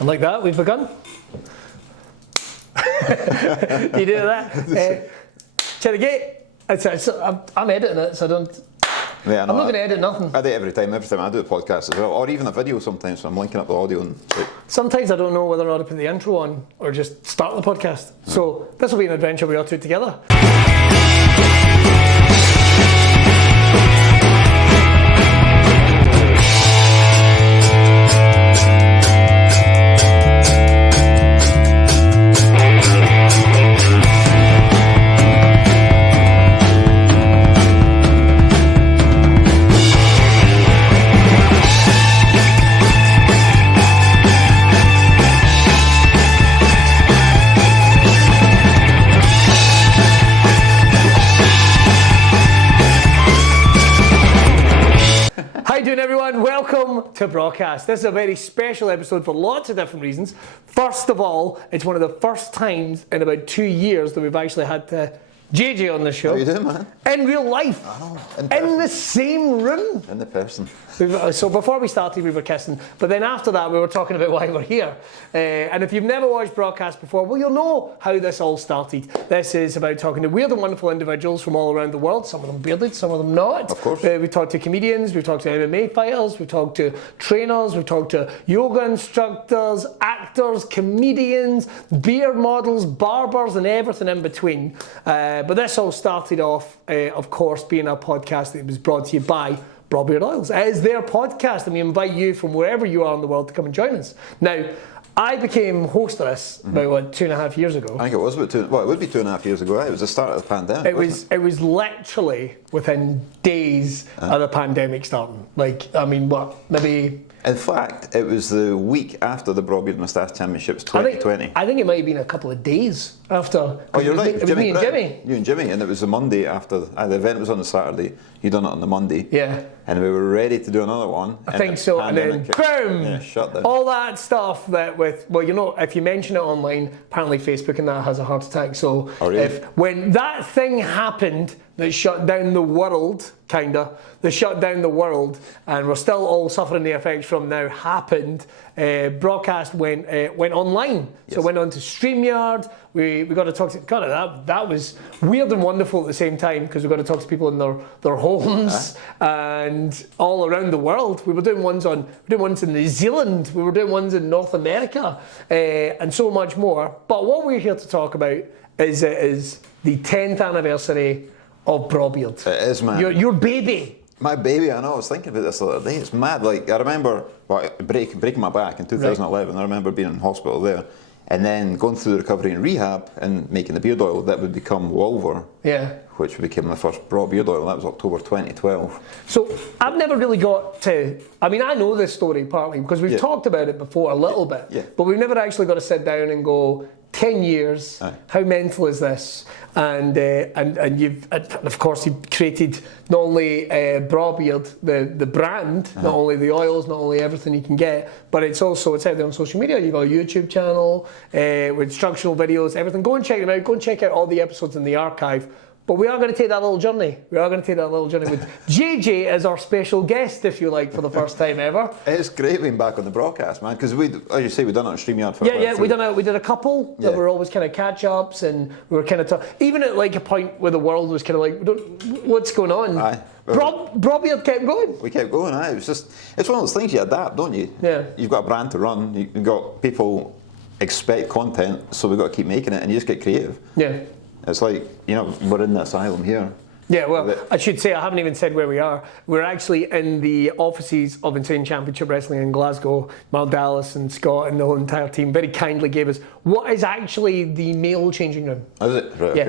And like that, we've begun. Do you do that? Check the gate. I'm editing it, so I don't. Yeah, no, I'm not going to edit nothing. I do it every time I do a podcast as well, or even a video sometimes. So I'm linking up the audio and. Sometimes I don't know whether or not to put the intro on or just start the podcast. So this will be an adventure we all two together. Welcome to Braw Cast. This is a very special episode for lots of different reasons. First of all, it's one of the first times in about 2 years that we've actually had JJ on the show. How you doing, man? In real life. I know. In the same room. In the person. So before we started, we were kissing, but then after that, we were talking about why we're here. And if you've never watched Braw Cast before, well, you'll know how this all started. This is about talking to weird and wonderful individuals from all around the world. Some of them bearded, some of them not. Of course. We've talked to comedians, we've talked to MMA fighters, we've talked to trainers, we've talked to yoga instructors, actors, comedians, beard models, barbers, and everything in between. But this all started off, of course, being a podcast that was brought to you by Braw Beard Oils. It is their podcast, and we invite you from wherever you are in the world to come and join us. Now, I became host of this about 2.5 years ago. I think it was about it would be 2.5 years ago. It was the start of the pandemic. It was literally within days of the pandemic starting. Like, I mean, what, maybe. In fact, it was the week after the Braw Beard Moustache Championships 2020. I think it might have been a couple of days after. Oh, you're right. It was me and Jimmy. You and Jimmy, and it was the Monday after. The event was on the Saturday. You done it on the Monday. Yeah. And we were ready to do another one. I think so, and then boom! Yeah, shut down. All that stuff that if you mention it online, apparently Facebook and that has a heart attack. So when that thing happened that shut down the world, they shut down the world, and we're still all suffering the effects from now, happened, broadcast went online. Yes. So it went on to StreamYard. We got to talk to, that was weird and wonderful at the same time, because we got to talk to people in their homes and all around the world. We were doing ones in New Zealand, we were doing ones in North America, and so much more. But what we're here to talk about is the 10th anniversary of Braw Beard. It is, man. Your baby. My baby, I know. I was thinking about this the other day. It's mad. Like, I remember breaking my back in 2011. Right. I remember being in hospital there, and then going through the recovery and rehab and making the beard oil that would become Wolver. Yeah. Which became my first Braw Beard oil. That was October 2012. So I've never really got to. I mean, I know this story partly because we've talked about it before a little bit. Yeah. But we've never actually got to sit down and go, 10 years, how mental is this? And of course you've created not only Braw Beard, the brand, not only the oils, not only everything you can get, but it's out there on social media. You've got a YouTube channel with instructional videos, everything. Go and check them out. Go and check out all the episodes in the archive. But we are going to take that little journey. With JJ as our special guest, if you like, for the first time ever. It's great being back on the broadcast, man, because as you say, we've done it on StreamYard for we did a couple that were always kind of catch-ups, and we were kind of even at like a point where the world was kind of like, what's going on? Braw Beard kept going. We kept going, It's one of those things you adapt, don't you? Yeah. You've got a brand to run, you've got people expect content, so we've got to keep making it, and you just get creative. Yeah. It's like, we're in the asylum here. Yeah, well, I should say, I haven't even said where we are. We're actually in the offices of Insane Championship Wrestling in Glasgow. Mal Dallas and Scott and the whole entire team very kindly gave us what is actually the male changing room. Is it? Right, yeah.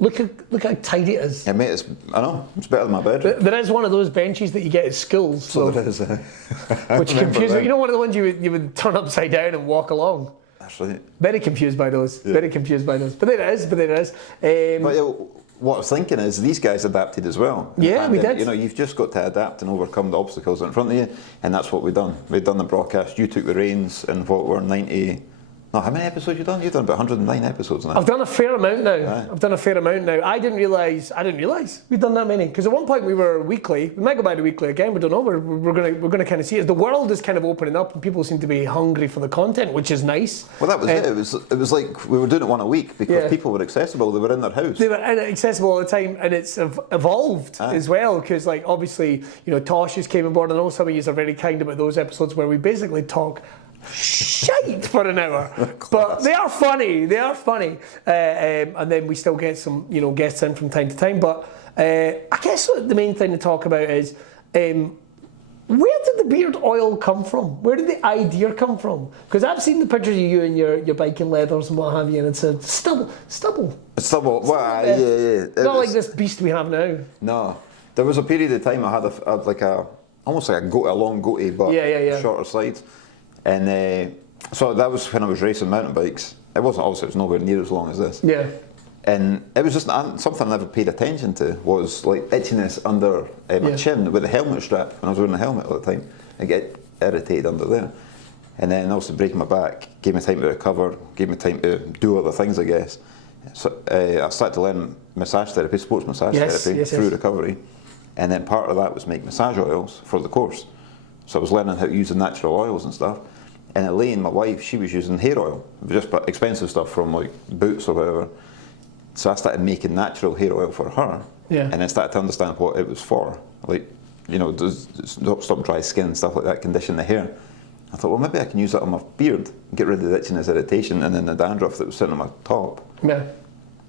Okay. Look how tidy it is. Yeah, mate, I know. It's better than my bedroom. There is one of those benches that you get at schools. So there is. Which confuses me. One of the ones you would turn upside down and walk along. That's right. Very confused by those. Yeah. Very confused by those. But there it is. What I was thinking is these guys adapted as well. Yeah, we did. You've just got to adapt and overcome the obstacles in front of you, and that's what we've done. We've done the broadcast. You took the reins in what were 90 No, how many episodes you done? You've done about 109 episodes now. I've done a fair amount now. Right. I've done a fair amount now. I didn't realise we'd done that many. Because at one point we were weekly. We might go back to weekly again. We don't know. We're gonna kind of see it. The world is kind of opening up, and people seem to be hungry for the content, which is nice. Well, that was it. It was like we were doing it one a week because people were accessible. They were in their house. They were accessible all the time, and it's evolved as well. Because like obviously, Tosh just came aboard. I know some of you are very kind about those episodes where we basically talk shite for an hour, but they are funny. And then we still get some guests in from time to time. But I guess the main thing to talk about is where did the beard oil come from? Where did the idea come from? Because I've seen the pictures of you in your biking leathers and what have you, and it's a stubble. Well, yeah. Not like this beast we have now. No, there was a period of time I had like almost like a long goatee, but shorter sides. And so that was when I was racing mountain bikes. It was nowhere near as long as this. Yeah. And it was just something I never paid attention to was like itchiness under my chin with the helmet strap. When I was wearing a helmet all the time, I get irritated under there. And then also breaking my back gave me time to recover, gave me time to do other things, I guess. So I started to learn massage therapy, sports massage therapy through recovery. And then part of that was make massage oils for the course. So I was learning how to use the natural oils and stuff. And Elaine, my wife, she was using hair oil, just expensive stuff from like Boots or whatever. So I started making natural hair oil for her, and then started to understand what it was for. Like, does stop dry skin, stuff like that, condition the hair. I thought, well, maybe I can use that on my beard, get rid of the itchiness, irritation, and then the dandruff that was sitting on my top. Yeah.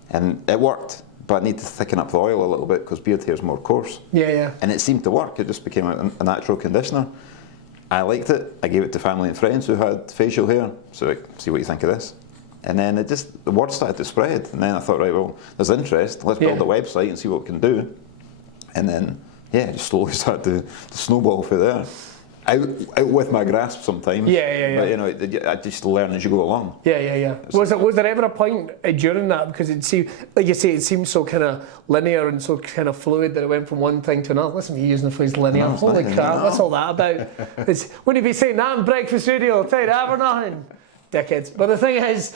And it worked, but I need to thicken up the oil a little bit because beard hair is more coarse. Yeah. And it seemed to work. It just became a natural conditioner. I liked it. I gave it to family and friends who had facial hair. So like, see what you think of this. And then the word started to spread. And then I thought, right, well, there's interest. Let's build a website and see what we can do. And then, just slowly started to snowball for there. Out with my grasp sometimes. But, I just learn as you go along. Yeah. Was there ever a point during that, because it seemed, like you say, it seems so kind of linear and so kind of fluid that it went from one thing to another. Listen to me using the phrase linear. Holy crap, what's all that about? Wouldn't you be saying that in Breakfast Radio? Tell you that or nothing. Dickheads. But the thing is,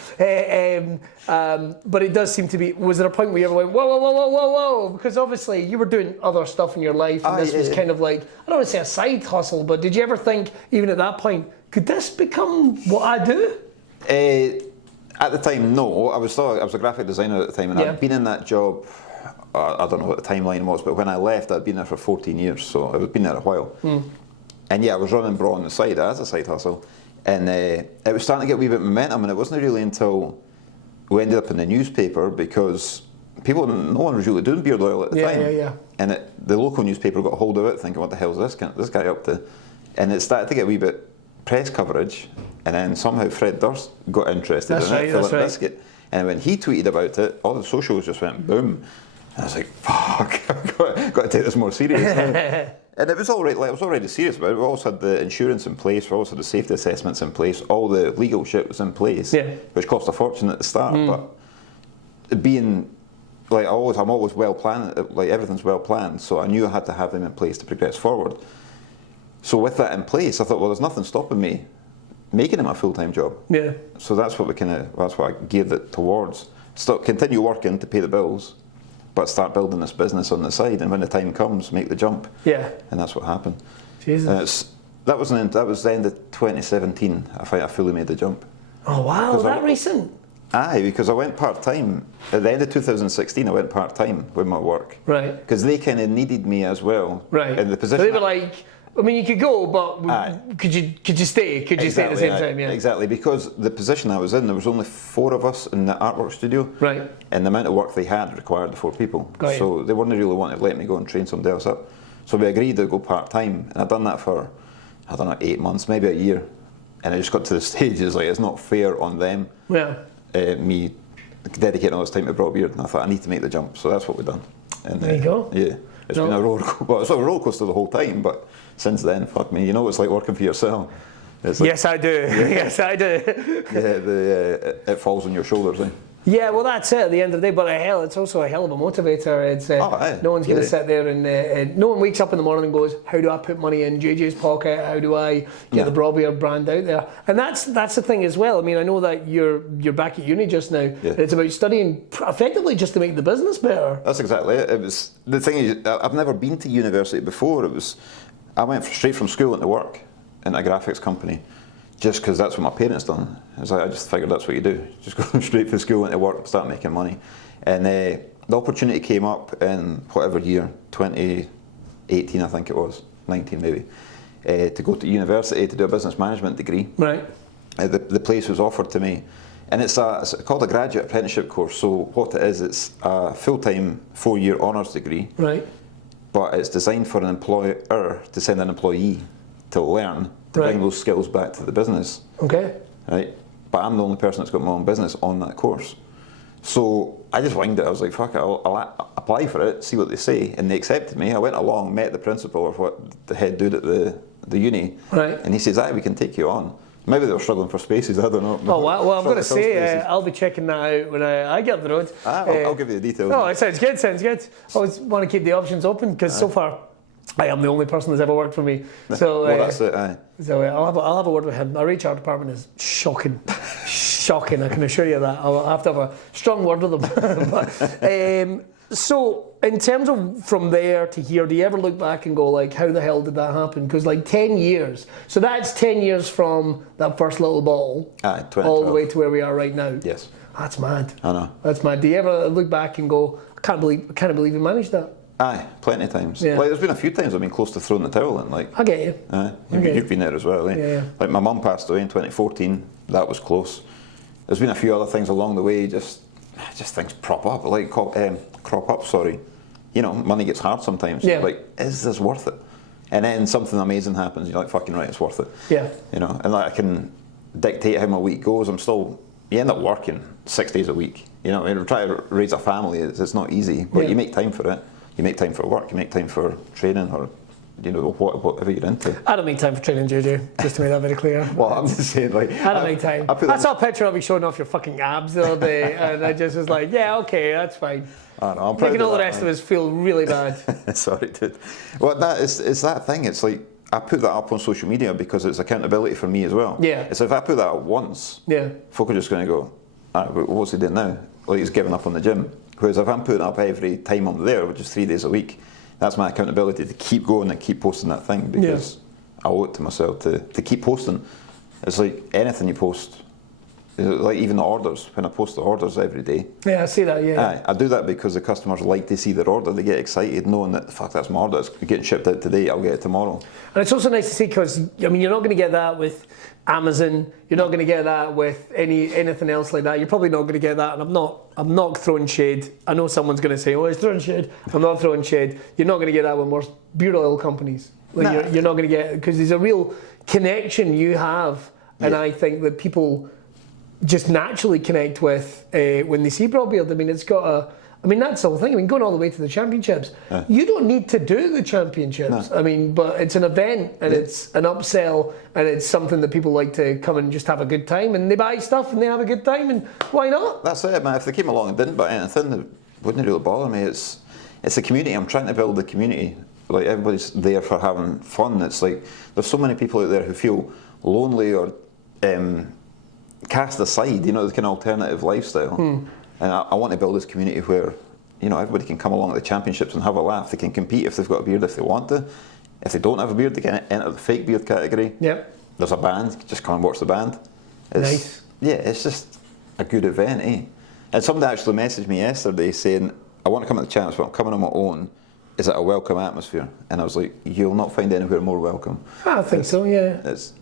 but it does seem to be, was there a point where you ever went, whoa, because obviously you were doing other stuff in your life, and this was kind of like, I don't want to say a side hustle, but did you ever think, even at that point, could this become what I do? At the time, no. I was a graphic designer at the time, and I'd been in that job, I don't know what the timeline was, but when I left, I'd been there for 14 years, so I'd been there a while. And I was running Braw on the side as a side hustle. And it was starting to get a wee bit of momentum, and it wasn't really until we ended up in the newspaper, because no one was really doing beard oil at the time. And the local newspaper got hold of it, thinking, what the hell is this guy up to? And it started to get a wee bit press coverage, and then somehow Fred Durst got interested in it, Philip Biscuit. And when he tweeted about it, all the socials just went boom. And I was like, fuck, I've got to take this more seriously. And it was all right, I was already serious about it. We always had the insurance in place, we always had the safety assessments in place, all the legal shit was in place, which cost a fortune at the start. But being, I'm always well planned, like everything's well planned, so I knew I had to have them in place to progress forward. So with that in place, I thought, well, there's nothing stopping me making it my full-time job. Yeah. So that's what I geared it towards. Continue working to pay the bills, but start building this business on the side, and when the time comes, make the jump. Yeah. And that's what happened. Jesus. That was the end of 2017. I fully made the jump. Oh wow, that recent? Aye, because I went part-time. At the end of 2016, I went part-time with my work. Right. Because they kind of needed me as well. Right. In the position. So they were like, I mean, you could go, but could you stay? Could you stay at the same time? Yeah. Exactly, because the position I was in, there was only 4 of us in the artwork studio. Right. And the amount of work they had required the 4 people. So they wouldn't really want to let me go and train somebody else up. So we agreed to go part-time, and I'd done that for, 8 months, maybe a year. And I just got to the stage, it's not fair on them. Yeah. Me dedicating all this time to Braw Beard, and I thought I need to make the jump. So that's what we've done. And there you go. Yeah. It's been a roller coaster. Well, it's a roller coaster the whole time, but since then, fuck me, it's like working for yourself. It's like, yes, I do. Yeah. Yes, I do. Yeah, it falls on your shoulders. Yeah, well, that's it at the end of the day. But it's also a hell of a motivator. It's no one's going to sit there and no one wakes up in the morning and goes, "How do I put money in JJ's pocket? How do I get the Braw Beard brand out there?" And that's the thing as well. I mean, I know that you're back at uni just now. Yeah. It's about studying effectively just to make the business better. That's exactly it. It was the thing is, I've never been to university before. I went straight from school into work in a graphics company. Just because that's what my parents done. It's like I just figured that's what you do. Just go straight from school into work, start making money. And the opportunity came up in whatever year, 2018 I think it was, 19 maybe, to go to university to do a business management degree. Right. The place was offered to me. And it's called a graduate apprenticeship course. So what it is, it's a full-time 4-year honours degree. Right. But it's designed for an employer to send an employee to learn to bring those skills back to the business. Okay. Right? But I'm the only person that's got my own business on that course. So I just winged it. I was like, fuck it, I'll apply for it, see what they say. And they accepted me. I went along, met the principal or what the head dude at the uni. Right. And he says, we can take you on. Maybe they were struggling for spaces, I don't know. Oh, well, I'm going to say, I'll be checking that out when I get up the road. I'll give you the details. Oh, it sounds good. I always want to keep the options open because so far I am the only person that's ever worked for me. So, well, that's it, So I'll have a word with him. Our HR department is shocking. Shocking, I can assure you that. I'll have to have a strong word with them. But, so, in terms of from there to here, do you ever look back and go like, how the hell did that happen? Because like 10 years. So that's 10 years from that first little ball all the way to where we are right now. Yes. That's mad. I know. That's mad. Do you ever look back and go, I can't believe you managed that? Aye, plenty of times. Yeah. Like there's been a few times I've been close to throwing the towel in. Like I get you. You've been there as well. Eh? Yeah. Like my mum passed away in 2014. That was close. There's been a few other things along the way. Just things crop up. Like crop up. Sorry. You know, money gets hard sometimes. Yeah. Like, is this worth it? And then something amazing happens. You're like, fucking right, it's worth it. Yeah. You know, and like I can dictate how my week goes. You end up working 6 days a week. You know, I mean, try to raise a family. It's not easy, but you make time for it. You make time for work, you make time for training or, you know, whatever you're into. I don't make time for training, JJ, just to make that very clear. Well, I'm just saying, like... I don't make time. I saw a picture of you showing off your fucking abs the other day, and I just was like, yeah, okay, that's fine. I know, I'm proud making all the rest of us feel really bad. Sorry, dude. Well, it's that thing, it's like, I put that up on social media because it's accountability for me as well. Yeah. It's if I put that up once, folk are just going to go, what's he doing now? Like he's giving up on the gym. Whereas if I'm putting up every time I'm there, which is 3 days a week, that's my accountability to keep going and keep posting that thing because I owe it to myself to keep posting. It's like anything you post, like even the orders, when I post the orders every day. Yeah, I see that, I do that because the customers like to see their order, they get excited knowing that, fuck, that's my order, it's getting shipped out today, I'll get it tomorrow. And it's also nice to see because, I mean, you're not going to get that with Amazon, you're not going to get that with anything else like that, you're probably not going to get that, and I'm not throwing shade. I know someone's going to say, oh, he's throwing shade. I'm not throwing shade. You're not going to get that with most beard oil companies. Like you're not going to get, because there's a real connection you have, and I think that people just naturally connect with when they see Braw Beard. I mean, it's got that's the whole thing. I mean, going all the way to the championships, you don't need to do the championships. No. I mean, but it's an event and it's an upsell and it's something that people like to come and just have a good time and they buy stuff and they have a good time and why not? That's it, man. If they came along and didn't buy anything, it wouldn't really bother me. It's a community. I'm trying to build a community. Like everybody's there for having fun. It's like there's so many people out there who feel lonely or cast aside, you know, the kind of alternative lifestyle. And I want to build this community where, you know, everybody can come along at the championships and have a laugh. They can compete if they've got a beard if they want to. If they don't have a beard, they can enter the fake beard category. Yep. There's a band, just come and watch the band. Nice. Yeah, it's just a good event, eh? And somebody actually messaged me yesterday saying, I want to come at the champs, but I'm coming on my own. Is it a welcome atmosphere? And I was like, you'll not find anywhere more welcome. I think so, yeah. It's,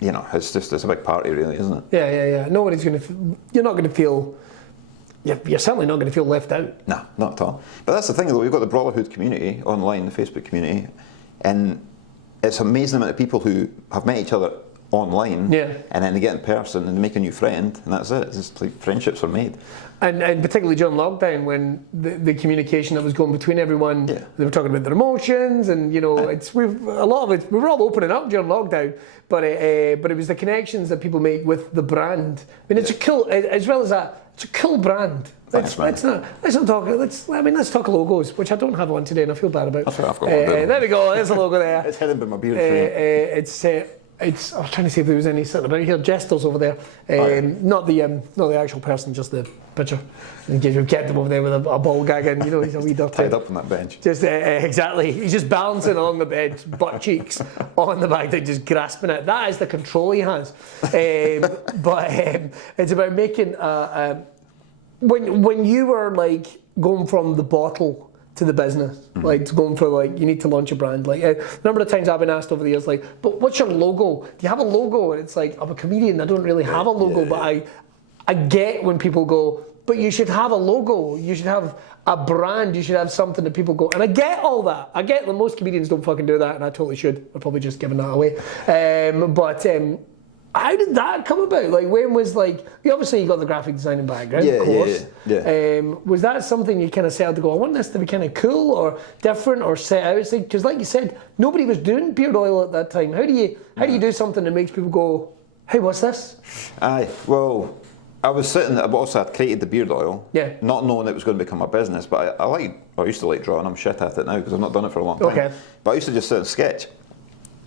you know, it's a big party really, isn't it? Yeah. Nobody's going to, you're not going to feel, you're certainly not going to feel left out. No, not at all. But that's the thing though, we've got the Brawtherhood community online, the Facebook community, and it's an amazing amount of people who have met each other online, Yeah. and then they get in person and they make a new friend, and that's it. It's just like friendships are made. And particularly during lockdown, when the communication that was going between everyone, Yeah. they were talking about their emotions, and a lot of it. We were all opening up during lockdown, but it was the connections that people make with the brand. I mean, it's a cool, as well as that, it's a cool brand. Thanks, man. Let's talk logos, which I don't have one today, and I feel bad about. That's right, I've got one there. There we go. There's a logo there. It's hidden by my beard frame. I was trying to see if there was any sitting about here. Jester's over there, not the actual person, just the picture. And you've kept him over there with a ball gag, and he's a wee dirty. Tied up on that bench. Just exactly. He's just balancing along the bench, butt cheeks on the back, just grasping it. That is the control he has. But it's about making when you were like going from the bottle to the business, like to going for like you need to launch a brand. Like a number of times I've been asked over the years, like, but what's your logo? Do you have a logo? And it's like, I'm a comedian, I don't really have a logo, but I get when people go, but you should have a logo, you should have a brand, you should have something that people go, and I get all that. I get that most comedians don't fucking do that, and I totally should. I'm probably just giving that away. How did that come about? Like, when was obviously you got the graphic designing background, of course. Yeah. Was that something you kind of set out to go, I want this to be kind of cool or different or set out? Because like you said, nobody was doing beard oil at that time. How do you do something that makes people go, hey, what's this? Well, I had created the beard oil, not knowing it was going to become a business, but I used to like drawing. I'm shit at it now because I've not done it for a long time. Okay. But I used to just sit and sketch.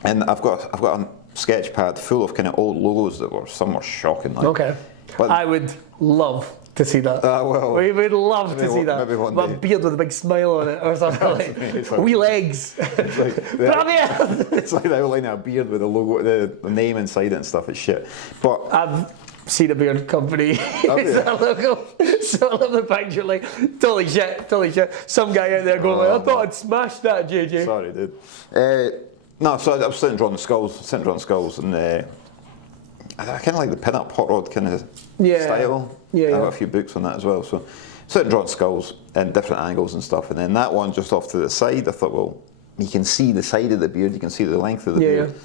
And I've got a sketch pad full of kind of old logos some were shocking. Like. Okay. But I would love to see that. We would love to see that. Maybe one a day. beard with a big smile on it or something like wee legs. Braw Beard. It's like the outline of a beard with the logo, the name inside it and stuff. It's shit. But I've seen a beard company. It's that logo. So I love the fact you're like, totally shit. Some guy out there going I thought I'd smashed that, JJ. Sorry, dude. No, so I was sitting drawing skulls, and I kind of like the pin-up hot rod kind of style. Yeah, I got a few books on that as well. So sitting drawing skulls and different angles and stuff, and then that one just off to the side, I thought, well, you can see the side of the beard, you can see the length of the beard.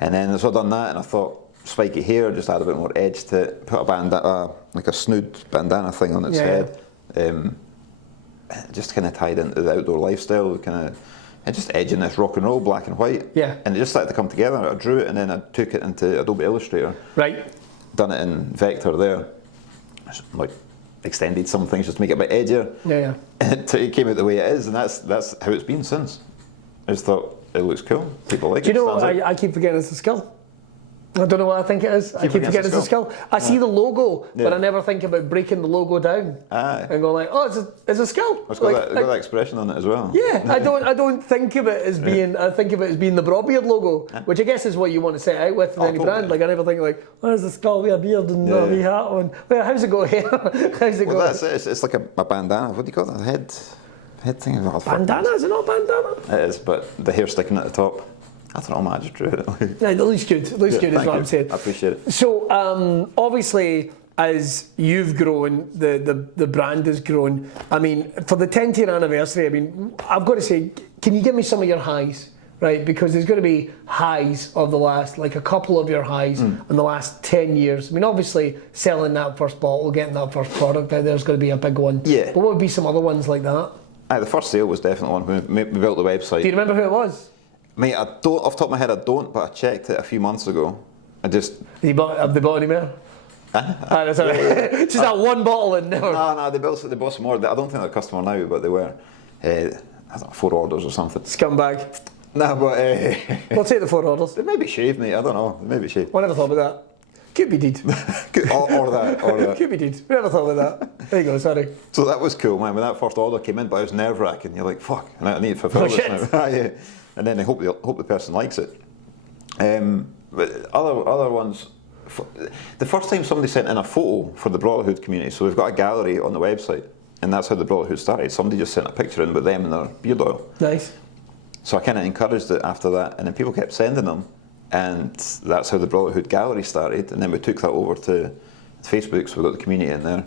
And then so I done that, and I thought, spiky hair, just add a bit more edge to it, put a bandana, like a snood bandana thing on its head. Just kind of tied into the outdoor lifestyle, and just edging this rock and roll, black and white. Yeah. And it just started to come together. I drew it and then I took it into Adobe Illustrator. Right. Done it in vector there. Just, like extended some things just to make it a bit edgier. Yeah. And it came out the way it is, and that's how it's been since. I just thought it looks cool. People like it. Do you know what I keep forgetting it's a skull? I don't know what I think it is. I keep forgetting it's a skull. I see the logo, but I never think about breaking the logo down and going like, oh, it's a skull. It's got that expression on it as well. Yeah, I don't think of it as being. I think of it as being the Braw Beard logo, which I guess is what you want to set out with in any brand. Like I never think like, oh, there's a skull with a beard and a wee hat on. Well, how's it go here? How's it go? That's it. It's like a bandana. What do you call that? Head thing. Bandana? Is it not bandana? It is, but the hair sticking at the top. I don't know, man, I just drew it. Yeah, it looks good. It looks good is what I'm saying. I appreciate it. So, obviously, as you've grown, the brand has grown. I mean, for the 10th year anniversary, I mean, I've got to say, can you give me some of your highs? Right, because there's going to be highs of the last, like a couple of your highs in the last 10 years. I mean, obviously, selling that first bottle, getting that first product out there is going to be a big one. Yeah. But what would be some other ones like that? The first sale was definitely one when we built the website. Do you remember who it was? Mate, I don't, off the top of my head, I don't, but I checked it a few months ago. Have they bought any more? Just that one bottle and never. No, they bought some more. I don't think they're a customer now, but they were. I don't know, 4 orders or something. Scumbag. No, but. We'll take the 4 orders. They may be shaved, mate. I don't know. They may be shaved. I never thought about that. Could be did. or that. Could be did. We never thought about that. There you go, sorry. So that was cool, man. When that first order came in, but it was nerve wracking. You're like, fuck, I need to fulfill this now. Yeah. And then I hope the person likes it. But other ones, the first time somebody sent in a photo for the Brawtherhood community, so we've got a gallery on the website, and that's how the Brawtherhood started. Somebody just sent a picture in with them and their beard oil. Nice. So I kind of encouraged it after that, and then people kept sending them, and that's how the Brawtherhood gallery started. And then we took that over to Facebook, so we got the community in there.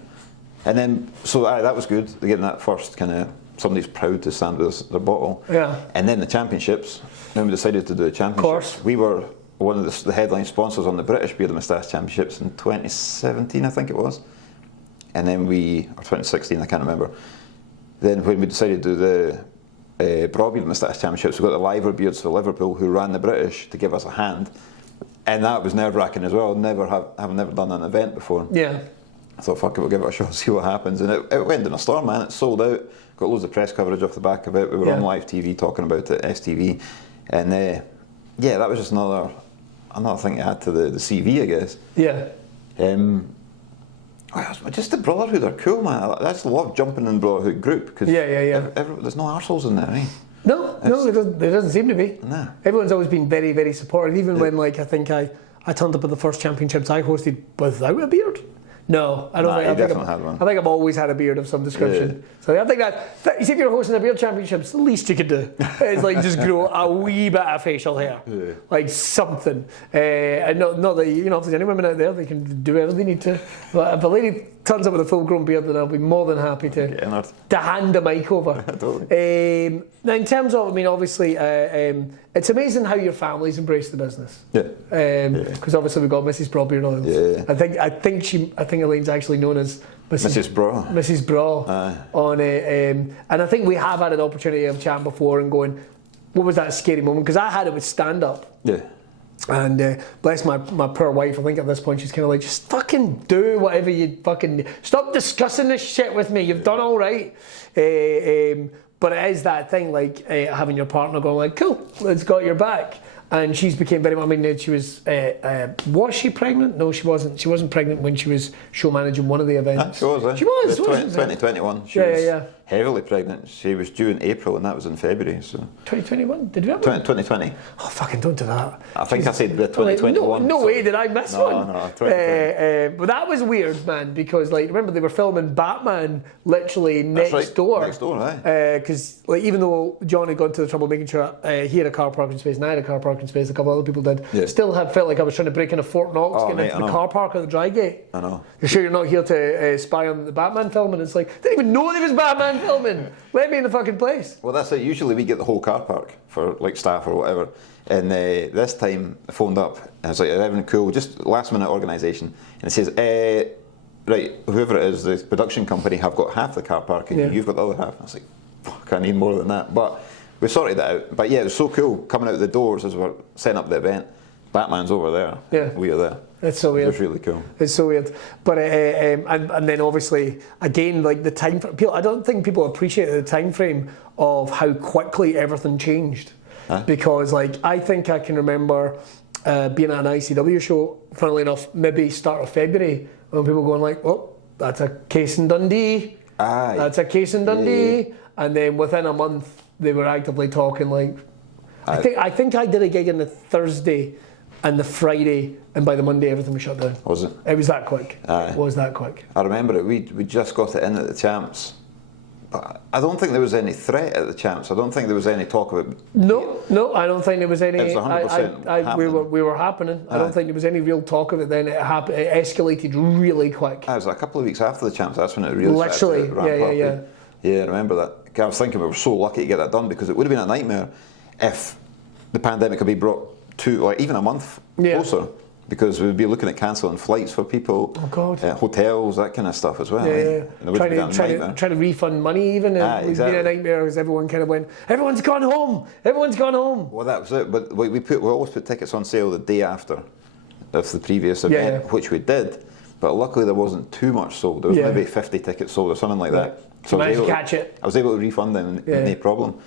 And then, so that was good, getting that first kind of, somebody's proud to stand with their bottle. Yeah. And then the championships, when we decided to do the championships, course. we were one of the headline sponsors on the British Beard and Moustache Championships in 2017, I think it was. And then or 2016, I can't remember. Then when we decided to do the Braw Beard and Moustache Championships, we got the Liver Beards for Liverpool who ran the British to give us a hand. And that was nerve-wracking as well. I've never done an event before. Yeah. I thought, fuck it, we'll give it a shot, see what happens. And it went in a storm, man. It sold out. Got loads of press coverage off the back of it. We were on live TV talking about it, STV. And that was just another thing to add to the CV, I guess. Yeah. Just the Brawtherhood are cool, man. I just love jumping in the Brawtherhood group because there's no arseholes in there, eh? No, there doesn't seem to be. No. Everyone's always been very, very supportive, even when, like, I think I turned up at the first championships I hosted without a beard. No, I don't think. I think I've always had a beard of some description. Yeah. So I think that you see, if you're hosting a beard championships, the least you could do is like just grow a wee bit of facial hair, like something. And not that if there's any women out there, they can do whatever they need to. But if a lady turns up with a full-grown beard, then I'll be more than happy to hand the mic over. Totally. Now, in terms of, obviously, it's amazing how your family's embraced the business. Yeah. Because obviously we've got Mrs. Braw Beard Oils. Yeah. I think Elaine's actually known as Mrs. Braw. Mrs. Braw. On and I think we have had an opportunity of chatting before and going, what was that scary moment? Because I had it with stand up. Yeah. And bless my poor wife, I think at this point she's kind of like, just fucking do whatever you fucking... Stop discussing this shit with me, you've done all right. But it is that thing, like having your partner going like, cool, let's got your back. And she's became very... she was she pregnant? No, she wasn't. She wasn't pregnant when she was show managing one of the events. She was, eh? She was, 2021. She was heavily pregnant. She was due in April and that was in February. So 2021? Did you have 2020. Oh, fucking don't do that. I think I said 2021. No way did I miss one. No, 2020. But that was weird, man, because remember they were filming Batman literally next door. Next door, right? Because even though John had gone to the trouble making sure he had a car parking space and I had a car parking space, a couple other people did, still felt like I was trying to break into Fort Knox, getting into the car park at the dry gate. I know. You're sure you're not here to spy on the Batman film? And it's like, didn't even know there was Batman filming. Let me in the fucking place. Well, that's it. Usually we get the whole car park for like staff or whatever. And this time I phoned up and I was like, everything cool, just last minute organisation. And it says, right, whoever it is, the production company have got half the car park and you've got the other half. And I was like, fuck, I need more than that. But we sorted that out. But yeah, it was so cool coming out the doors as we're setting up the event. Batman's over there. Yeah. We are there. It's so weird. It was really cool. It's so weird. But and then obviously again, like the time for people, I don't think people appreciate the time frame of how quickly everything changed. Because I think I can remember being at an ICW show, funnily enough, maybe start of February, when people going like, oh, that's a case in Dundee. Aye. That's a case in Dundee. And then within a month they were actively talking like I think I did a gig on the Thursday and the Friday, and by the Monday everything was shut down. Was it? It was that quick. Aye. It was that quick. I remember it. We just got it in at the Champs. But I don't think there was any threat at the Champs. I don't think there was any talk of it. No, I don't think there was any. It was 100% we were happening. I don't think there was any real talk of it then. It escalated really quick. It was a couple of weeks after the Champs. That's when it really literally started to ramp up. Yeah, I remember that. I was thinking we were so lucky to get that done because it would have been a nightmare if the pandemic could be brought to like even a month closer. Because we'd be looking at cancelling flights for people, hotels, that kind of stuff as well. Yeah. Trying to refund money even. It was been a nightmare because everyone kind of went, everyone's gone home. Well, that was it. But we always put tickets on sale the day after of the previous event, which we did. But luckily there wasn't too much sold. There was maybe 50 tickets sold or something like that. So I was able to refund them, no problem.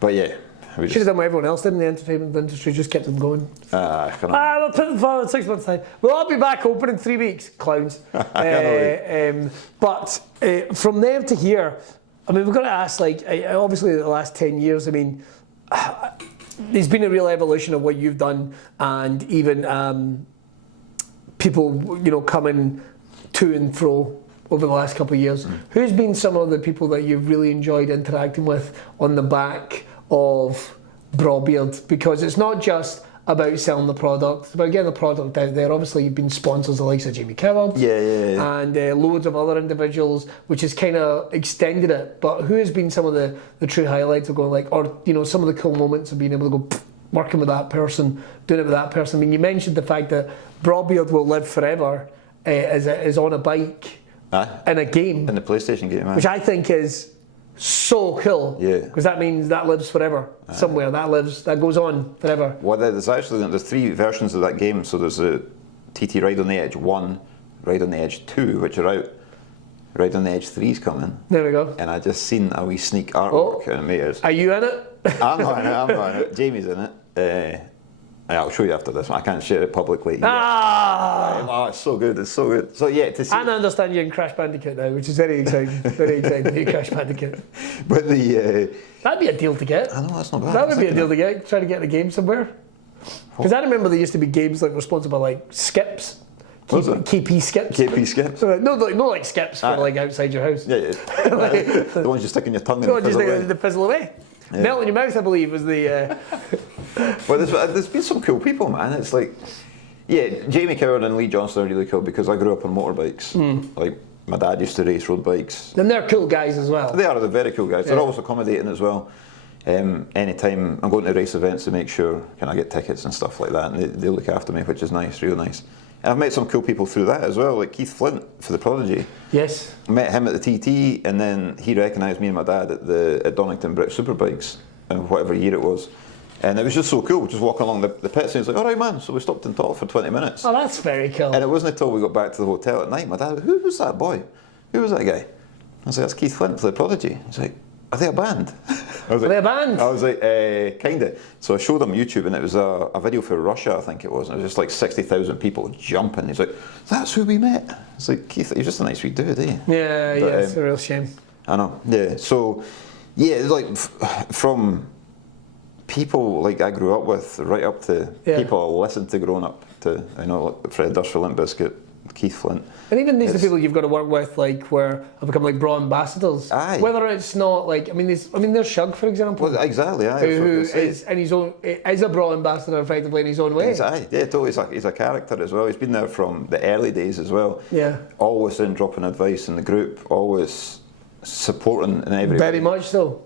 But yeah. Should have done what everyone else did in the entertainment industry, just kept them going. We'll put them forward in 6 months' time. We'll all be back open in 3 weeks, clowns. But from there to here, we've got to ask, obviously the last 10 years, there's been a real evolution of what you've done, and even people, coming to and fro over the last couple of years. Who's been some of the people that you've really enjoyed interacting with on the back of Braw Beard? Because it's not just about selling the product, it's about getting the product out there. Obviously you've been sponsors the likes of Jamie Coward and loads of other individuals, which has kind of extended it. But who has been some of the true highlights of going or some of the cool moments of being able to go, working with that person, doing it with that person. I mean, you mentioned the fact that Braw Beard will live forever is on a bike in a game. In the PlayStation game, which I think is so cool. Yeah. Because that means that lives forever somewhere. That goes on forever. Well, there's 3 versions of that game. So there's a TT Ride on the Edge 1, Ride on the Edge 2, which are out. Ride on the Edge 3's coming. There we go. And I just seen a wee sneak artwork and it is. Are you in it? I'm not in it. Jamie's in it. I'll show you after this one. I can't share it publicly. Oh, it's so good. It's so good. So yeah, to see. And I understand you're in Crash Bandicoot now, which is very exciting. Very exciting. New Crash Bandicoot. But that'd be a deal to get. I know, that's not bad. That would be a deal to get. Try to get a game somewhere. Because I remember there used to be games like responsible like skips. KP skips. KP skips. No like skips for like outside your house. Yeah. The ones you stick in your tongue and the fizzle away. Yeah. Melt in your mouth, I believe, was the. Well, there's been some cool people, man. It's like, yeah, Jamie Coward and Lee Johnson are really cool because I grew up on motorbikes. Like my dad used to race road bikes. And they're cool guys as well. They're very cool guys. They're always accommodating as well. Anytime I'm going to race events to make sure can I get tickets and stuff like that, and they look after me, which is nice, real nice. And I've met some cool people through that as well, like Keith Flint for the Prodigy. Yes. I met him at the TT, and then he recognised me and my dad at Donington British Superbikes, in whatever year it was. And it was just so cool, just walking along the pits, and he was like, all right, man. So we stopped and talked for 20 minutes. Oh, that's very cool. And it wasn't until we got back to the hotel at night, my dad was, who was that boy? Who was that guy? I was like, that's Keith Flint for the Prodigy. He's like, are they a band? Are they a band? I was like, kinda. So I showed him YouTube, and it was a video for Russia, I think it was. And it was just like 60,000 people jumping. He's like, that's who we met. It's like, Keith, you're just a nice wee dude, eh? Yeah, it's a real shame. I know, yeah. So, yeah, it's like from people like I grew up with, right up to people I listened to growing up, to, like Fred Durst for Limp Bizkit, Keith Flint. And even these are the people you've got to work with, like where have become like Braw ambassadors. Aye. Whether it's not like, there's Shug, for example. Well, exactly. Aye, who is in his own is a Braw ambassador effectively in his own way. Aye, yeah, totally. He's a character as well. He's been there from the early days as well. Yeah. Always in dropping advice in the group. Always supporting in every. Very much so.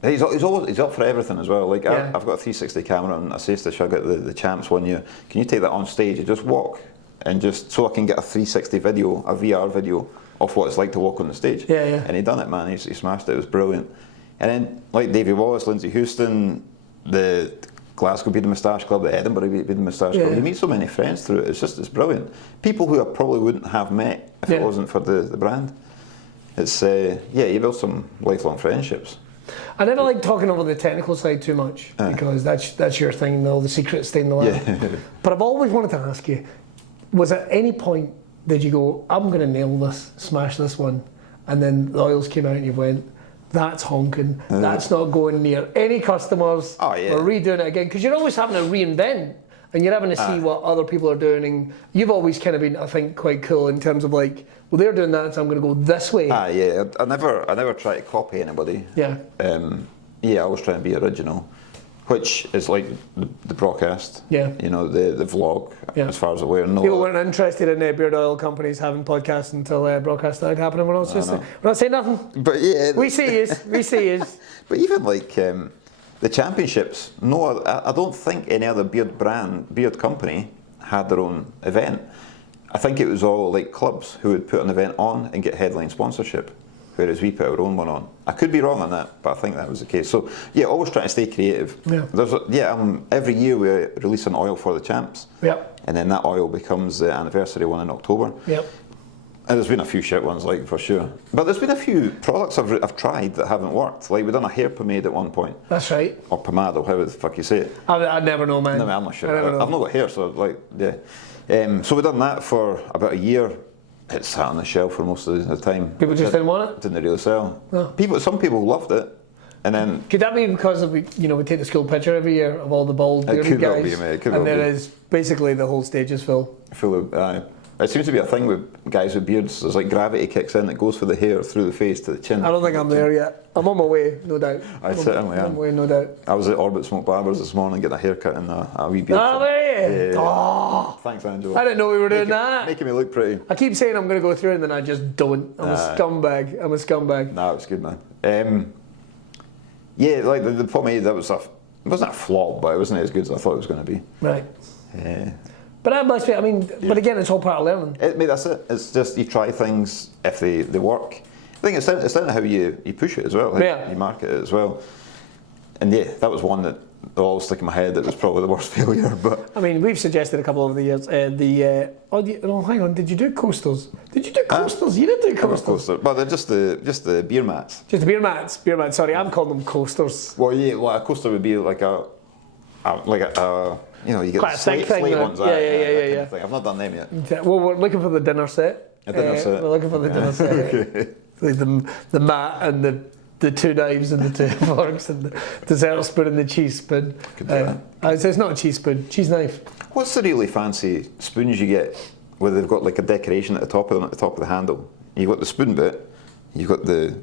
He's up for everything as well. Like I've got a 360 camera, and I says to Shug at the champs one year, can you take that on stage and just walk? And just so I can get a 360 video, a VR video of what it's like to walk on the stage. Yeah. And he done it, man. He smashed it. It was brilliant. And then like Davey Wallace, Lindsay Houston, the Glasgow Beard and Moustache Club, the Edinburgh Beard and Moustache Club. You meet so many friends through it. It's brilliant. People who I probably wouldn't have met if it wasn't for the brand. It's you build some lifelong friendships. I never like talking over the technical side too much because that's your thing, all the secrets stay in the lab. Yeah. But I've always wanted to ask you, was at any point did you go, I'm going to nail this, smash this one, and then the oils came out and you went, that's honking, that's not going near any customers, we're redoing it again, because you're always having to reinvent and you're having to see what other people are doing, and you've always kind of been, I think, quite cool in terms of like, well, they're doing that, so I'm going to go this way. I never try to copy anybody. Yeah. I always try and be original, which is like the Braw Cast. Yeah. The vlog, as far as I'm aware. People weren't interested in beard oil companies having podcasts until Braw Cast started happening. We're not saying nothing. But yeah. We see you. But even like the championships, no, I don't think any other beard company had their own event. I think it was all like clubs who would put an event on and get headline sponsorship, whereas we put our own one on. I could be wrong on that, but I think that was the case. So always trying to stay creative. Every year we release an oil for the champs. Yep. And then that oil becomes the anniversary one in October. Yep. And there's been a few shit ones, like, for sure. But there's been a few products I've tried that haven't worked. Like, we've done a hair pomade at one point. That's right. Or pomade, or however the fuck you say it. I never know, man. No, I'm not sure. I've not got hair, so, like, yeah. So we've done that for about a year. It sat on the shelf for most of the time. People just didn't want it? Didn't really sell. No. Some people loved it. And then... Could that be because we take the school picture every year of all the bald bearded guys? It could well be, is basically the whole stage is full of... It seems to be a thing with guys with beards. There's like gravity kicks in that goes for the hair through the face to the chin. I don't think I'm there yet. I'm on my way, no doubt. I certainly am. On my way, no doubt. I was at Orbit Smoke Barbers this morning getting a haircut and a wee beard. Oh, were you? Yeah. Oh, thanks, Angela. I didn't know we were doing that. Making me look pretty. I keep saying I'm going to go through and then I just don't. I'm a scumbag. I'm a scumbag. No, it was good, man. Like the pomade, that was wasn't a flop, but it wasn't as good as I thought it was going to be. Right. Yeah. But that must be, I mean, but again, it's all part of learning. That's it. It's just you try things if they work. I think it's down to how you push it as well, how you market it as well. And yeah, that was one that will always stick in my head. That was probably the worst failure. But I mean, we've suggested a couple over the years. Hang on, did you do coasters? Did you do coasters? You did do coasters. But they're just the beer mats. Just the beer mats. Sorry, I'm calling them coasters. Well, yeah, a coaster would be like a you know, you get quite the slate ones. Yeah. I've not done them yet. Well, we're looking for the dinner set. We're looking for the dinner set. Okay. Like the mat and the two knives and the two forks and the dessert spoon and the cheese spoon. It's not a cheese spoon, cheese knife. What's the really fancy spoons you get where they've got like a decoration at the top of them, at the top of the handle? You've got the spoon bit, you've got the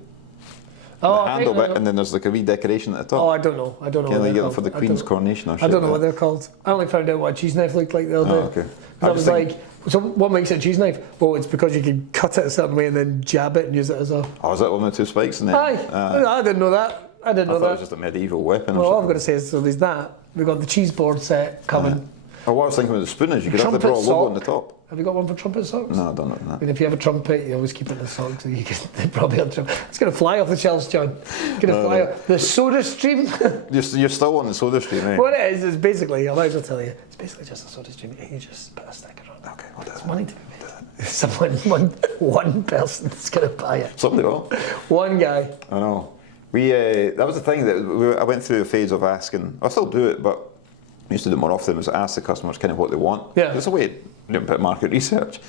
handle bit, and then there's like a wee decoration at the top. Oh, I don't know. Can they get them for the Queen's coronation or shit? I don't know what they're called. I only found out what a cheese knife looked like the other day. Okay. I was like, so what makes it a cheese knife? Well, it's because you can cut it a certain way and then jab it and use it as a... Oh, is that one with two spikes in there? I didn't know that. I thought it was just a medieval weapon or Well, all something. I've got to say is, so there's that. We've got the cheese board set coming. What I was thinking with the spoon is you could have the Trumpet Braw logo sock. on the top. Have you got one for trumpet socks? No, I don't know that. I mean, if you have a trumpet, you always keep it in the sock so you can probably have trumpet. It's going to fly off the shelves, John. It's going to fly off. The soda stream. You're still on the soda stream, eh? What it is basically, I might as well tell you, it's basically just a soda stream and you just put a sticker on it. Okay, well, There's money to be made. One person's going to buy it. Somebody will. One guy. I know. That was the thing that I went through a phase of asking. I still do it, but I used to do it more often. Was ask the customers kind of what they want. Yeah. It's a way to put market research,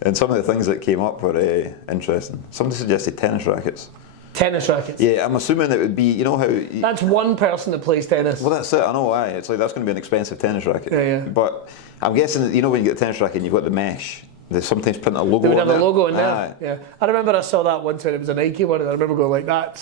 and some of the things that came up were interesting. Somebody suggested tennis rackets. Tennis rackets. Yeah, I'm assuming it would be. You know how. That's one person that plays tennis. Well, that's it. I know why. It's like that's going to be an expensive tennis racket. Yeah. But I'm guessing that, you know, when you get a tennis racket and you've got the mesh, they sometimes print a logo. They would on have there. a logo in there. Yeah. I remember I saw that once when it was a Nike one, and I remember going like,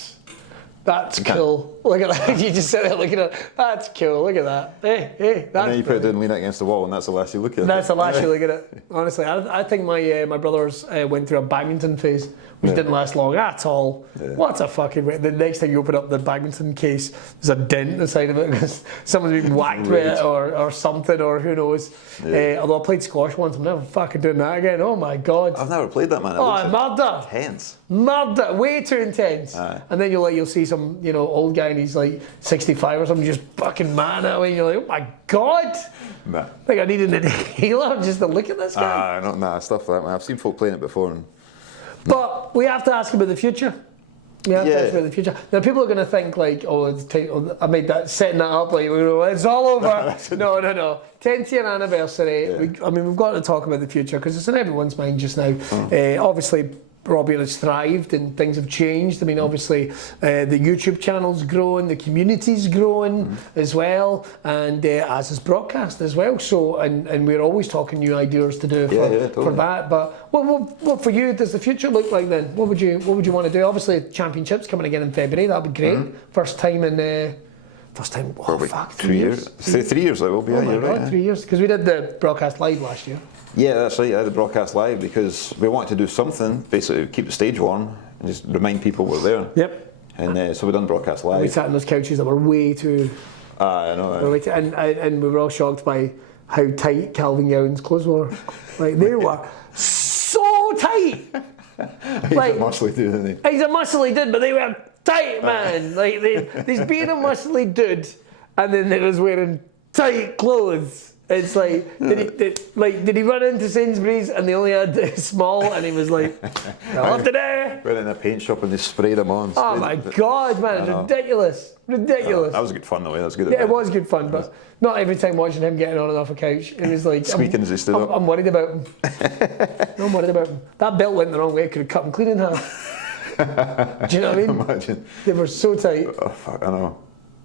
That's cool. Look at that. You just sit there looking at it. That's cool. Look at that. Hey, that's and then you put it down and lean it against the wall, and that's the last you look at. That's the last you look at it. Honestly, I think my brothers went through a badminton phase, which didn't last long at all. Yeah. What's a fucking way? The next time you open up the badminton case, there's a dent inside of it because someone's been whacked with it or something, or who knows. Yeah. Although I played squash once, I'm never fucking doing that again. Oh my god. I've never played that, man. Murder. Intense. Murder. Way too intense. Aye. And then you'll see some, old guy and he's like 65 or something, just fucking man at me, and you're like, oh my god. Nah. Like I need an inhaler just to look at this guy. Stuff like that, man. I've seen folk playing it before. But we have to ask about the future. We have to ask about the future. Now people are going to think like, I made that, setting that up like, it's all over. No. 10th year anniversary. Yeah. We've got to talk about the future because it's in everyone's mind just now. Obviously, Braw Beard has thrived and things have changed. I mean, obviously, the YouTube channel's growing, the community's growing as well, and as is Braw Cast as well. So, and we're always talking new ideas to do for that. But what for you does the future look like then? What would you want to do? Obviously, championships coming again in February. That'd be great. First time. 3 years. 3 years, it will be. Oh my God, 3 years. Because we did the broadcast live last year. Yeah, that's right. I had the broadcast live because we wanted to do something, basically keep the stage warm and just remind people we're there. Yep. And so we done broadcast live. We sat on those couches that were way too. I know. And we were all shocked by how tight Calvin Gowan's clothes were. Like they were so tight. He's a muscly dude, isn't he? He's a muscly dude, but they were tight, man. Like he's being a muscly dude, and then they was wearing tight clothes. It's like, did he run into Sainsbury's and they only had small, and he was like, up today. Went in a paint shop and they sprayed them on. Oh my God, man, it's ridiculous. Ridiculous. That was good fun though, that was good. Yeah, it was good fun, but not every time watching him getting on and off a couch, it was like, squeaking as he stood up. I'm worried about him. I'm worried about him. That belt went the wrong way, could have cut him clean in half. Do you know what I mean? Imagine. They were so tight. Oh fuck, I know.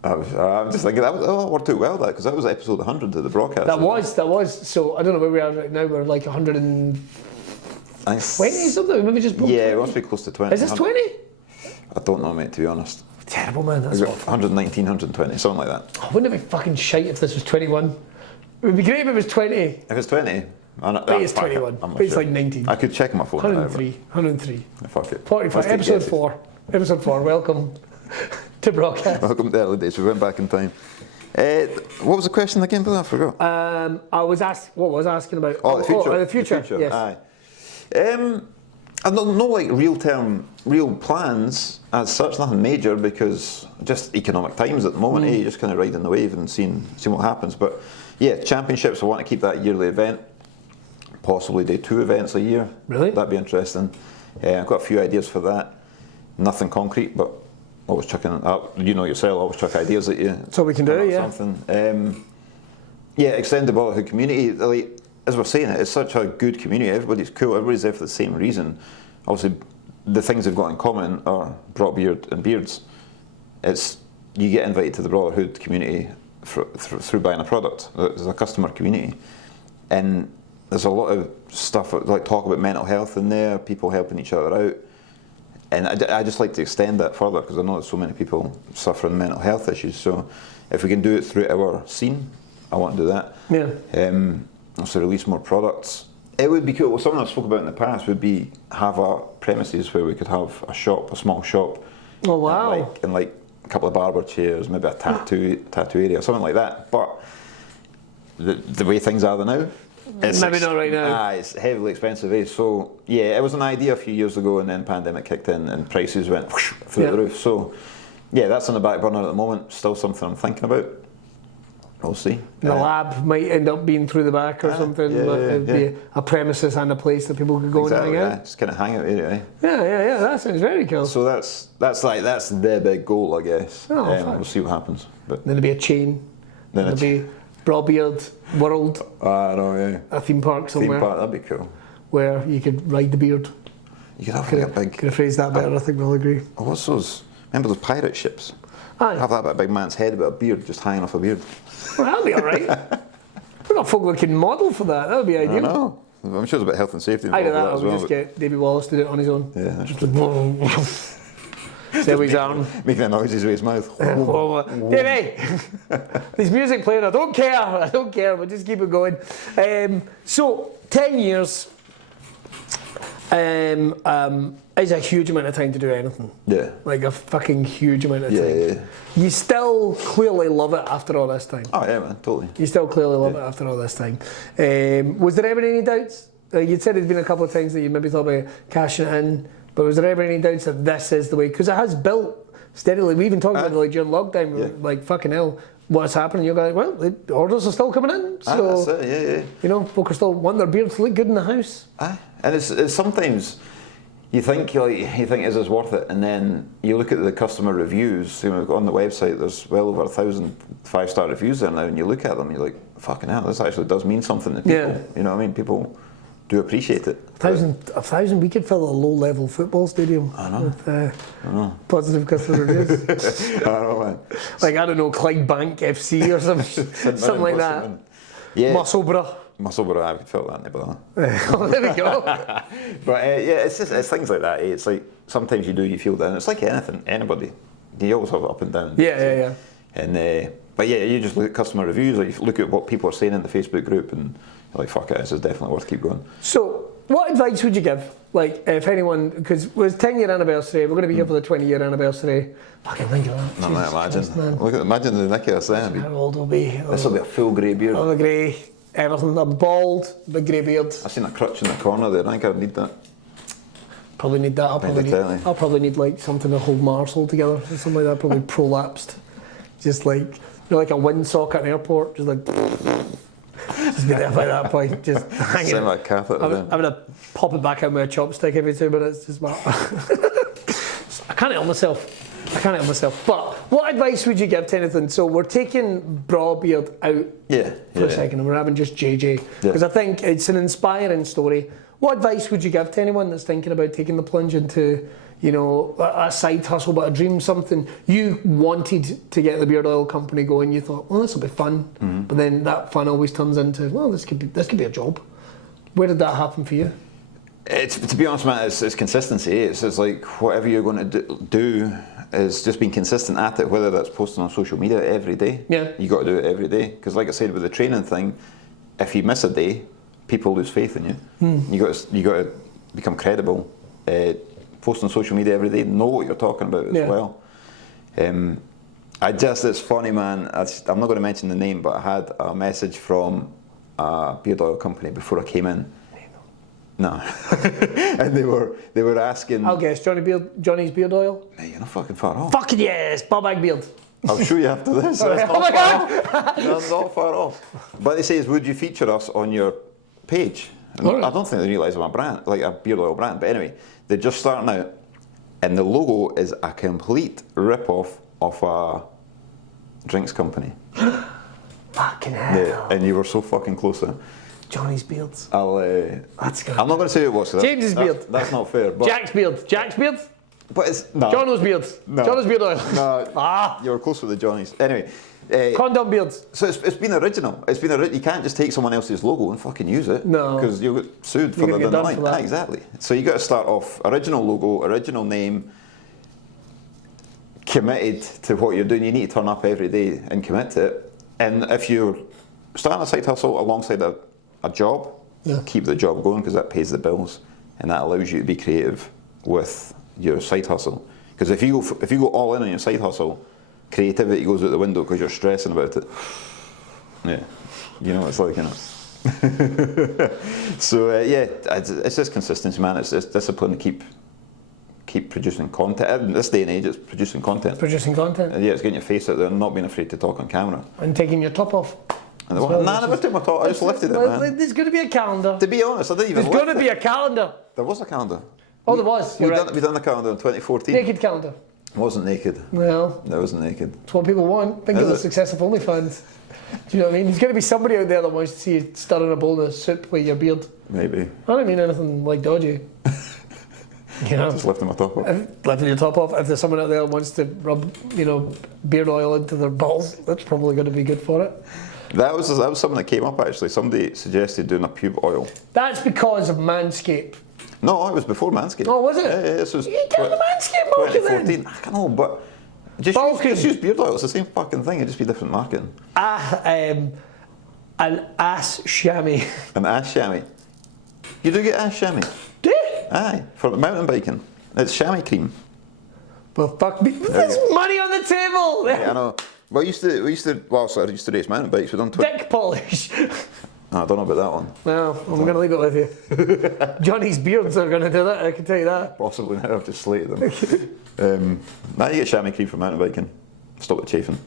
I'm just thinking that worked out well, because that was episode 100 of the broadcast. That was. So I don't know where we are right now. We're like 120 something. Maybe just broke 20. It must be close to 20. Is this 20? I don't know, mate. To be honest. Terrible, man. That's awful. 119, 120, something like that. Oh, wouldn't it be fucking shite if this was 21? It would be great if it was 20. If it's 20, it's 21. But it's like 19. I could check my phone. 103. Fuck it. 45. Episode 4. Welcome to Braw Cast. Welcome to the early days. We went back in time. What was the question again, Bill? I forgot. I was asking about? Oh, the future. The future. Yes. Aye. I've no like real plans as such, nothing major, because just economic times at the moment. You're just kind of riding the wave and seeing what happens. But yeah, championships, I want to keep that yearly event. Possibly do 2 events a year. Really? That'd be interesting. I've got a few ideas for that. Nothing concrete, but always chucking up. You know yourself, always chuck ideas at you. That's what we can do, yeah. Something. Yeah, extend the Brawtherhood community. Like, as we're saying, it's such a good community. Everybody's cool. Everybody's there for the same reason. Obviously, the things they've got in common are Braw Beard and beards. It's you get invited to the Brawtherhood community through buying a product. There's a customer community, and there's a lot of stuff like talk about mental health in there. People helping each other out, and I just like to extend that further because I know there's so many people suffering mental health issues. So, if we can do it through our scene, I want to do that. Yeah. Also release more products. It would be cool. Well, something I've spoke about in the past would be have a premises where we could have a shop, a small shop. Oh wow! And like a couple of barber chairs, maybe a tattoo area, something like that. But the way things are now, it's maybe not right now. It's heavily expensive. So yeah, it was an idea a few years ago, and then pandemic kicked in, and prices went through the roof. So yeah, that's on the back burner at the moment. Still something I'm thinking about. We'll see. The lab might end up being through the back or something. It'd be a premises and a place that people could go and hang out. Just kind of hang out area. Eh? Yeah. That sounds very cool. So that's the big goal, I guess. We'll see what happens. But then there'll be a chain. Then there'll be Braw Beard World. I know, yeah. A theme park somewhere. Theme park, that'd be cool. Where you could ride the beard. You could have like a big. Could have phrased that better. I think we'll agree. Oh, what's those? Remember those pirate ships? Aye. Have that about a big man's head, about a beard just hanging off a beard. Well, that'll be all right. We've got folk that can model for that. That would be ideal. I know. I'm sure there's a bit of health and safety involved Either that, with that or as we well. just get Davey Wallace to do it on his own. Yeah. Just like, there his arm. Making the noises with his mouth. Davey! There's music playing. I don't care. We'll just keep it going. So, 10 years is a huge amount of time to do anything. Yeah. Like a fucking huge amount of time. Yeah. You still clearly love it after all this time. Oh yeah, man, totally. You still clearly love it after all this time. Was there ever any doubts? You'd said there's been a couple of times that you maybe thought about cashing it in, but was there ever any doubts that this is the way? Because it has built steadily. We even talked about it like during lockdown, like fucking hell, what's happening? You're going, well, the orders are still coming in. So, that's it, yeah. You know, folk are still wanting their beards to look good in the house. And it's sometimes you think is this worth it, and then you look at the customer reviews. You know, on the website, there's well over 1,000 5-star reviews there now, and you look at them, you're like, fucking hell, this actually does mean something to people. Yeah. You know what I mean? People do appreciate it. 1,000, we could fill a low-level football stadium with positive customer reviews. I know, man. Like, I don't know, Clydebank FC or something like that. Yeah. Musselburgh, I could fill that in the bother. Oh, there we go. But yeah, it's things like that. It's like sometimes you feel down. It's like anything, anybody. You always have up and down. Yeah. And but yeah, you just look at customer reviews, or you look at what people are saying in the Facebook group, and you're like, fuck it, this is definitely worth keep going. So, what advice would you give? Like, if anyone, because it was 10-year anniversary, we're going to be here for the 20-year anniversary. Fucking think of that. Imagine the Nicky was saying. How old will be? This will be a full grey beard. Oh, the grey, everything. I'm bald, the grey beard. I seen a crutch in the corner there. I think I would need that. Probably need that. I'll probably need like something to hold my arsehole together, or something like that. Probably prolapsed, just like like a windsock at an airport, just like. Just be there by that point, just hanging. Send my catheter. I'm gonna pop it back out with a chopstick every 2 minutes. Just I can't help myself. But what advice would you give to anything? So we're taking Braw Beard out for a second, and we're having just JJ because I think it's an inspiring story. What advice would you give to anyone that's thinking about taking the plunge into, you know, a side hustle, but a dream, something you wanted to get the beard oil company going? You thought, well, this will be fun, but then that fun always turns into, well, this could be a job. Where did that happen for you? To be honest, man, it's consistency. It's like whatever you're going to do is just being consistent at it. Whether that's posting on social media every day, you got to do it every day. Because, like I said with the training thing, if you miss a day, people lose faith in you. You got to become credible. Post on social media every day. Know what you're talking about as well. It's funny, man. I'm not going to mention the name, but I had a message from a beard oil company before I came in. No. And they were asking... I'll guess, Johnny's beard oil? Hey, you're not fucking far off. Fucking yes, Bag Beard. I'll show you after this. That's not far off. That's not far off. But they say, would you feature us on your page? And I don't think they realise I'm a brand, like a beard oil brand. But anyway, they're just starting out, and the logo is a complete rip-off of a drinks company. Fucking hell. Yeah, and you were so fucking close there. Johnny's beards. That's good. I'm not going to say who it was. James's beard. That's not fair. But Jack's beard. Jack's beard? But it's... No. Jono's beard. No. Jono's beard oil. No. You were close with the Johnnies. Anyway. Condom beards. So it's been original. You can't just take someone else's logo and fucking use it. No. Because you'll get sued for the line. Exactly. So you got to start off original logo, original name, committed to what you're doing. You need to turn up every day and commit to it. And if you're starting a side hustle alongside a job, keep the job going because that pays the bills and that allows you to be creative with your side hustle. Because if you go all in on your side hustle, creativity goes out the window because you're stressing about it. Yeah, you know what it's like, you know. So it's just consistency, man. It's discipline to keep producing content. In this day and age, it's producing content. Producing content. Yeah, it's getting your face out there and not being afraid to talk on camera. And taking your top off. And I never took my top. I just lifted it, man. There's going to be a calendar. To be honest, I didn't even. There's going to be a calendar. There was a calendar. Oh, there was. We done the calendar in 2014. Naked calendar. It wasn't naked. Well, it wasn't naked. It's what people want. Think of the success of OnlyFans. Do you know what I mean? There's going to be somebody out there that wants to see you stirring a bowl of soup with your beard. Maybe. I don't mean anything like dodgy. You know, just lifting my top off. Lifting your top off. If there's someone out there that wants to rub, beard oil into their balls, that's probably going to be good for it. That was something that came up actually. Somebody suggested doing a pube oil. That's because of Manscaped. No, it was before Manscaped. Oh, was it? Yeah, this was. You did the Manscaped market 2014. Then? I don't know, but just use beard oil. It's the same fucking thing. It'd just be different marketing. An ass chamois. An ass chamois. You do get ass chamois. Do you? Aye, for mountain biking. It's chamois cream. Well, fuck me. There's money on the table. Yeah, I know. Well, I used to race mountain bikes. We done dick polish. No, I don't know about that one. No, I'm going to leave it with you. Johnny's beards are going to do that, I can tell you that. Possibly, now I've just slated them. Now you get chamois cream for mountain biking. Stop the chafing.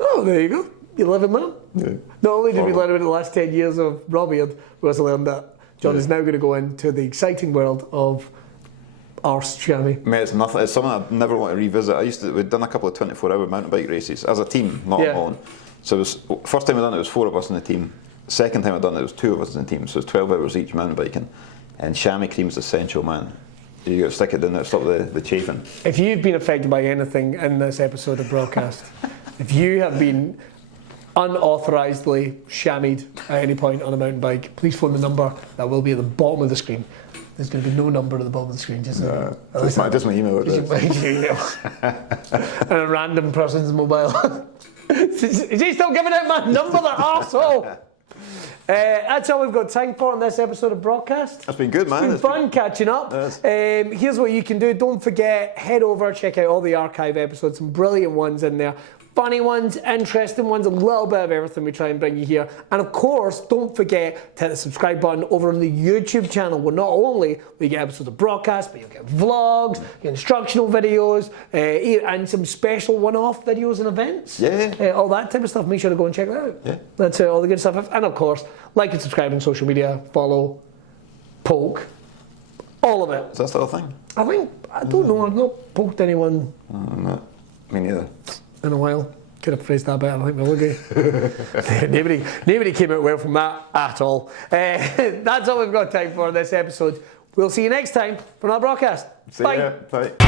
Oh, there you go. You live in man. Yeah. Not only did we learn about the last 10 years of Braw Beard, we also learned that John is now going to go into the exciting world of arse chamois. Mate, it's nothing. It's something I never want to revisit. We'd done a couple of 24-hour mountain bike races as a team, not alone. So it was, first time I done it, was 4 of us in the team. Second time I done it, was 2 of us in the team. So it's 12 hours each mountain biking. And chamois cream's essential, man. You got to stick it in there, stop the chafing. If you've been affected by anything in this episode of Braw Cast, if you have been unauthorizedly chamoised at any point on a mountain bike, please phone the number that will be at the bottom of the screen. There's going to be no number at the bottom of the screen, just my email address. And a random person's mobile. Is he still giving out my number, that arsehole? That's all we've got time for on this episode of Braw Cast. That's been good, man. It's been fun catching up. Here's what you can do. Don't forget, head over, check out all the archive episodes. Some brilliant ones in there. Funny ones, interesting ones, a little bit of everything we try and bring you here. And of course, don't forget to hit the subscribe button over on the YouTube channel, where not only will you get episodes of Braw Cast, but you'll get vlogs, instructional videos, and some special one-off videos and events. Yeah. All that type of stuff. Make sure to go and check that out. Yeah. That's all the good stuff. And of course, like and subscribe on social media, follow, poke, all of it. Is that still a thing? I don't know, I've not poked anyone. No, me neither. In a while. Could have phrased that better, I think, Willie. Nobody came out well from that at all. That's all we've got time for this episode. We'll see you next time for another broadcast. See ya. Bye.